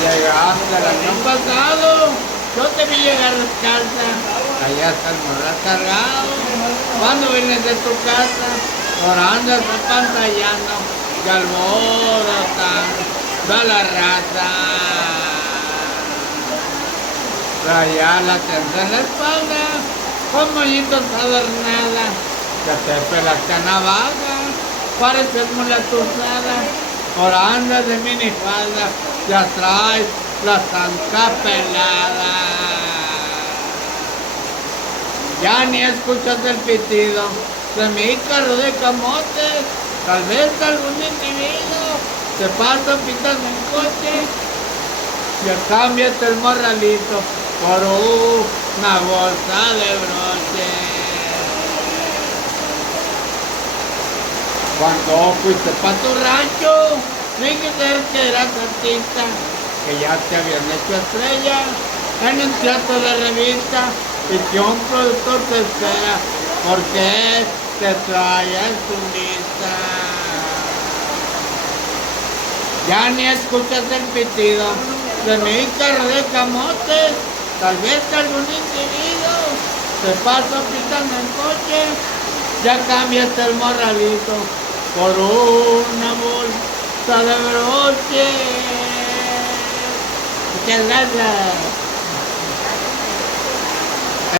Llegamos el año pasado, yo te vi llegar descalza, allá está el morral cargado. Cuando vienes de tu casa, ahora andas apantallando y alborotando toda la raza. Traía la trenza en la espalda, con moñitos adornada, que te pelaste a navaja, pareces mula cruzada. Ahora andas de minifalda, ya traes la zanca pelada. Ya ni escuchas el pitido de mi carro de camote. Tal vez algún individuo te pasa pitando un coche. Ya cambias el morralito por una bolsa de broche. Cuando fuiste pa' tu rancho, dijiste que eras artista, que ya te habían hecho estrella en un teatro de revista y que un productor te espera porque te trae en su lista. Ya ni escuchas el pitido de mi carro de camotes, tal vez algún individuo te pasa pitando en coche, ya cambiaste el morralito por una bolsa de broche. Muchas gracias.